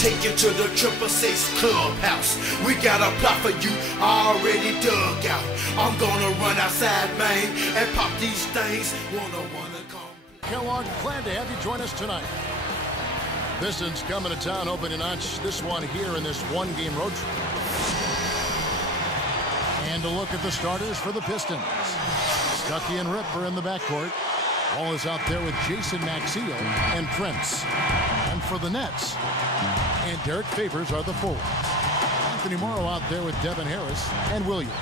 take you to the 666 clubhouse. We got a plot for you already dug out. I'm gonna run outside, man, and pop these things. Wanna come. Kellogg, glad to have you join us tonight. Pistons coming to town, hoping to notch this one here in this one-game road trip. And a look at the starters for the Pistons. Stuckey and Rip are in the backcourt. Ball is out there with Jason Maxiell and Prince. And for the Nets, and Derek Favors are the forwards. Anthony Morrow out there with Devin Harris and Williams.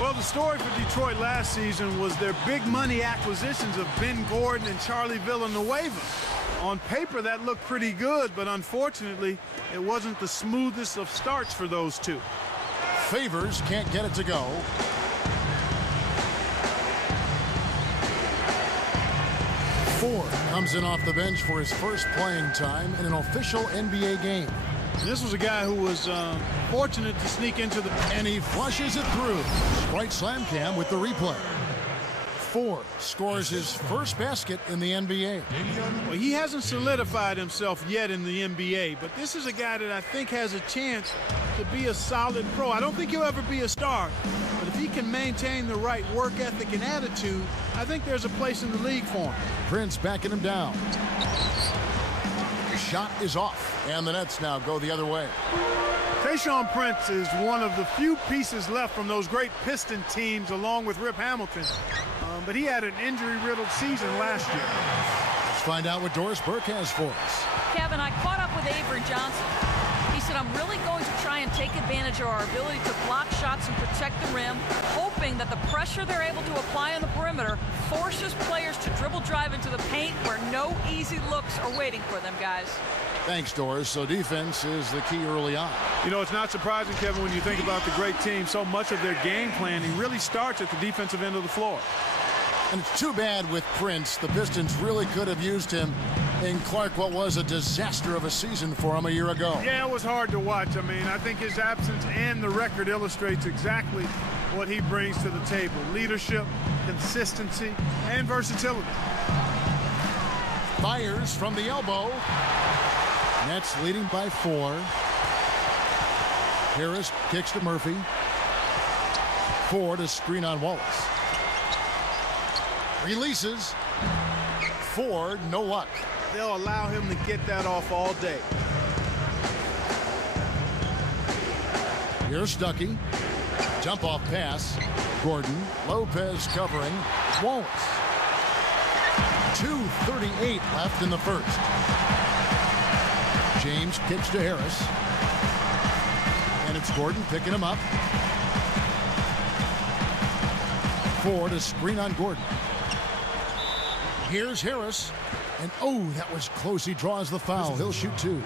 Well, the story for Detroit last season was their big money acquisitions of Ben Gordon and Charlie Villanueva. On paper, that looked pretty good, but unfortunately, it wasn't the smoothest of starts for those two. Favors can't get it to go. Ford comes in off the bench for his first playing time in an official NBA game. And this was a guy who was fortunate to sneak into the... And he flushes it through. Sprite slam cam with the replay. Ford scores his first basket in the NBA. Well, he hasn't solidified himself yet in the NBA, but this is a guy that I think has a chance to be a solid pro. I don't think he'll ever be a star, but if he can maintain the right work ethic and attitude, I think there's a place in the league for him. Prince backing him down. The shot is off, and the Nets now go the other way. Tayshaun Prince is one of the few pieces left from those great Piston teams along with Rip Hamilton. But he had an injury-riddled season last year. Let's find out what Doris Burke has for us. Kevin, I caught up with Avery Johnson. He said, I'm really going to try and take advantage of our ability to block shots and protect the rim, hoping that the pressure they're able to apply on the perimeter forces players to dribble drive into the paint where no easy looks are waiting for them, guys. Thanks, Doris. So defense is the key early on. You know, it's not surprising, Kevin, when you think about the great team, so much of their game planning really starts at the defensive end of the floor. And it's too bad with Prince. The Pistons really could have used him in Clark, what was a disaster of a season for him a year ago. Yeah, it was hard to watch. I mean, I think his absence and the record illustrates exactly what he brings to the table. Leadership, consistency, and versatility. Fires from the elbow. Nets leading by 4. Harris kicks to Murphy. Ford to screen on Wallace. Releases. Ford, no luck. They'll allow him to get that off all day. Here's Stuckey. Jump off pass. Gordon. Lopez covering. Wallace. 2:38 left in the first. James kicks to Harris. And it's Gordon picking him up. Ford to screen on Gordon. Here's Harris. And oh, that was close. He draws the foul. He'll shoot 2.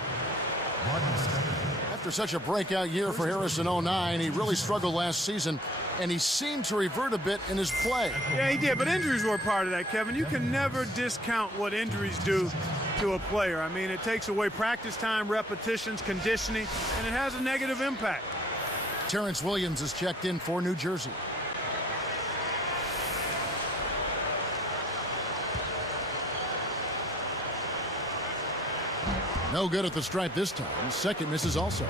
After such a breakout year for Harris in 09, he really struggled last season, and he seemed to revert a bit in his play. Yeah, he did, but injuries were a part of that, Kevin. You can never discount what injuries do to a player. I mean, it takes away practice time, repetitions, conditioning, and it has a negative impact. Terrence Williams is checked in for New Jersey. No good at the stripe this time. Second misses also.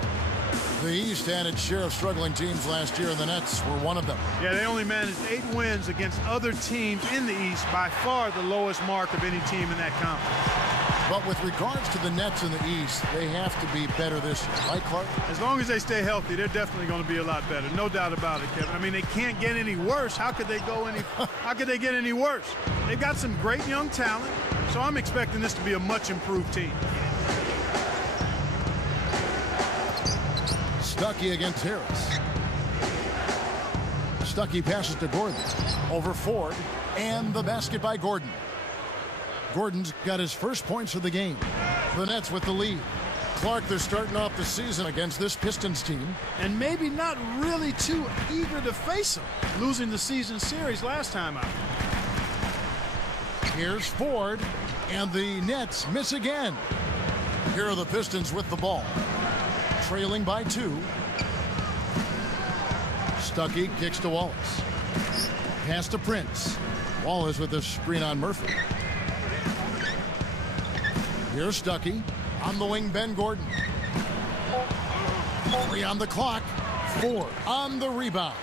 The East had its share of struggling teams last year, and the Nets were one of them. Yeah, they only managed 8 wins against other teams in the East, by far the lowest mark of any team in that conference. But with regards to the Nets in the East, they have to be better this year, right, Clark? As long as they stay healthy, they're definitely going to be a lot better. No doubt about it, Kevin. I mean, they can't get any worse. How could they get any worse? They've got some great young talent, so I'm expecting this to be a much improved team. Stuckey against Harris. Stuckey passes to Gordon. Over Ford. And the basket by Gordon. Gordon's got his first points of the game. The Nets with the lead. Clark, they're starting off the season against this Pistons team. And maybe not really too eager to face them, losing the season series last time out. Here's Ford. And the Nets miss again. Here are the Pistons with the ball. Trailing by 2. Stuckey kicks to Wallace. Pass to Prince. Wallace with the screen on Murphy. Here's Stuckey. On the wing, Ben Gordon. 3 on the clock. 4 on the rebound.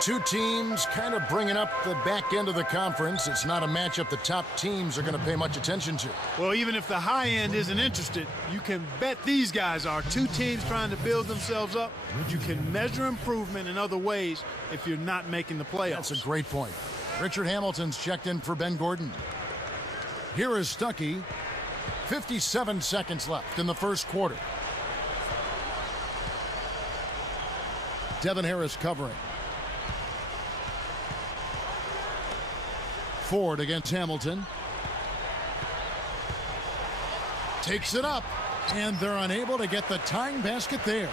Two teams kind of bringing up the back end of the conference. It's not a matchup the top teams are going to pay much attention to. Well, even if the high end isn't interested, you can bet these guys are. Two teams trying to build themselves up. You can measure improvement in other ways if you're not making the playoffs. That's a great point. Richard Hamilton's checked in for Ben Gordon. Here is Stuckey. 57 seconds left in the first quarter. Devin Harris covering. Ford against Hamilton. Takes it up, and they're unable to get the tying basket there.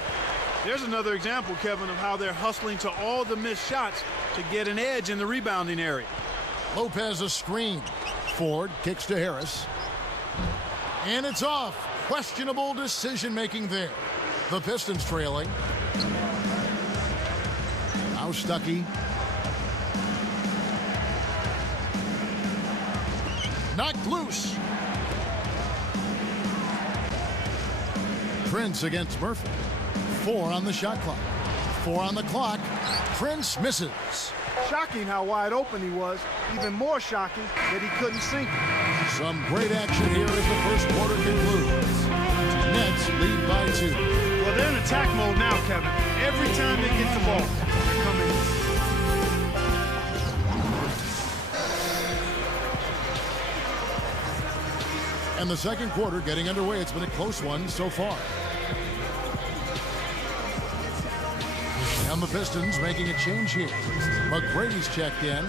There's another example, Kevin, of how they're hustling to all the missed shots to get an edge in the rebounding area. Lopez a screen. Ford kicks to Harris. And it's off. Questionable decision-making there. The Pistons trailing. Now Stuckey. Knocked loose. Prince against Murphy. 4 on the shot clock. 4 on the clock. Prince misses. Shocking how wide open he was. Even more shocking that he couldn't sink it. Some great action here as the first quarter concludes. Nets lead by 2. Well, they're in attack mode now, Kevin. Every time they get the ball, they're coming in. And the second quarter getting underway. It's been a close one so far. And the Pistons making a change here. McGrady's checked in.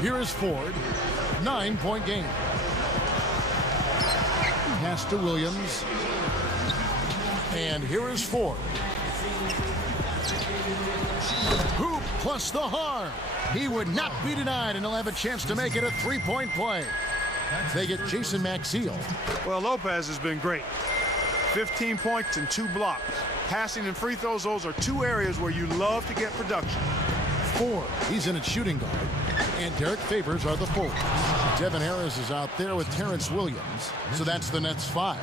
Here is Ford. 9-point game. Pass to Williams. And here is Ford. Hoop plus the harm. He would not be denied, and he'll have a chance to make it a three-point play. They get Jason Maxiell. Well, Lopez has been great. 15 points and 2 blocks. Passing and free throws, those are 2 areas where you love to get production. Ford, he's in at shooting guard. And Derek Favors are the forwards. Devin Harris is out there with Terrence Williams. So that's the Nets 5.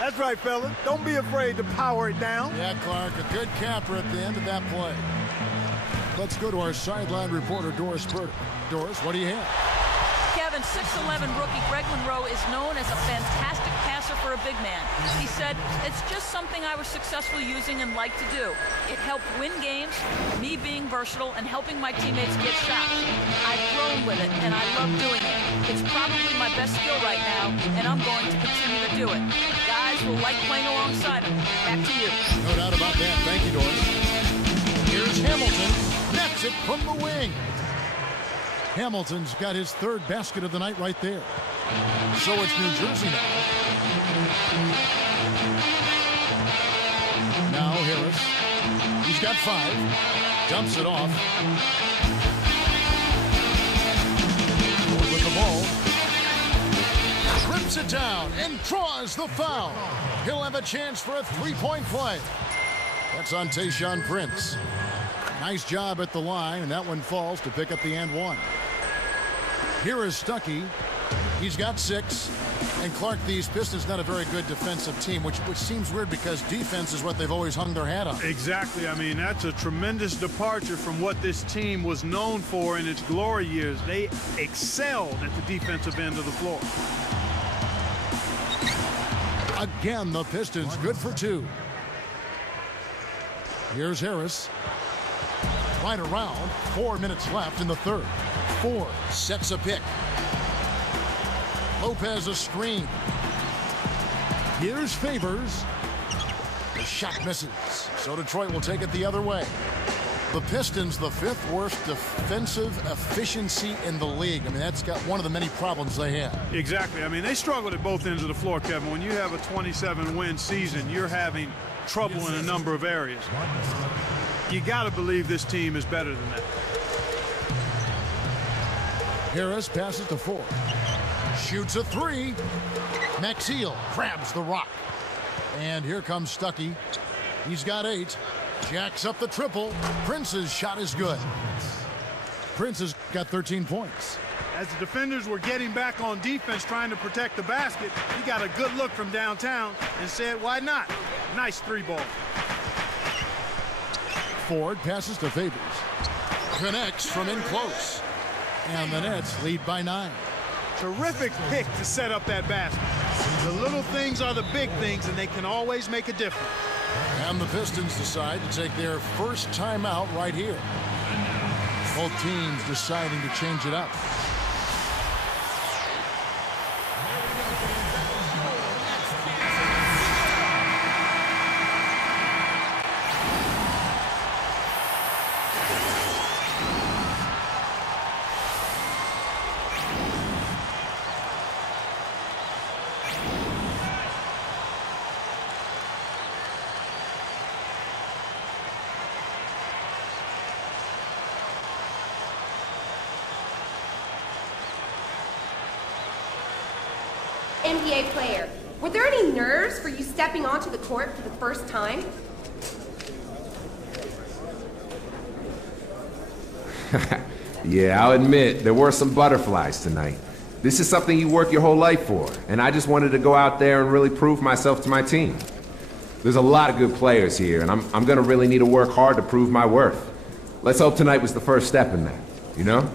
That's right, fella. Don't be afraid to power it down. Yeah, Clark, a good capper at the end of that play. Let's go to our sideline reporter, Doris Burke. Doris, what do you have? Kevin, 6'11" rookie Greg Monroe is known as a fantastic passer for a big man. He said, it's just something I was successful using and like to do. It helped win games, me being versatile, and helping my teammates get shots. I've grown with it, and I love doing it. It's probably my best skill right now, and I'm going to continue to do it. Guys will like playing alongside him. Back to you. No doubt about that. Thank you, Doris. Here's Hamilton. Nets it from the wing. Hamilton's got his 3rd basket of the night right there. So it's New Jersey now. Now Harris. He's got 5. Dumps it off. Ford with the ball. Rips it down and draws the foul. He'll have a chance for a 3-point play. That's on Tayshaun Prince. Nice job at the line, and that one falls to pick up the and one. Here is Stuckey. He's got 6. And Clark, these Pistons not a very good defensive team, which seems weird because defense is what they've always hung their hat on. Exactly. I mean, that's a tremendous departure from what this team was known for in its glory years. They excelled at the defensive end of the floor. Again, the Pistons good for 2. Here's Harris. Right around. 4 minutes left in the third. Ford sets a pick. Lopez a screen. Here's Favors. The shot misses. So Detroit will take it the other way. The Pistons, the 5th worst defensive efficiency in the league. I mean, that's got one of the many problems they have. Exactly. I mean, they struggled at both ends of the floor, Kevin. When you have a 27-win season, you're having trouble in a number of areas. You got to believe this team is better than that. Harris passes to Ford. Shoots a 3. Maxiell grabs the rock. And here comes Stuckey. He's got 8. Jacks up the triple. Prince's shot is good. Prince has got 13 points. As the defenders were getting back on defense trying to protect the basket, he got a good look from downtown and said, why not? Nice three ball. Ford passes to Favors. Connects from in close. And the Nets lead by 9. Terrific pick to set up that basket. The little things are the big things, and they can always make a difference. And the Pistons decide to take their first timeout right here. Both teams deciding to change it up. NBA player, were there any nerves for you stepping onto the court for the first time? Yeah, I'll admit, there were some butterflies tonight. This is something you work your whole life for, and I just wanted to go out there and really prove myself to my team. There's a lot of good players here, and I'm gonna really need to work hard to prove my worth. Let's hope tonight was the first step in that, you know?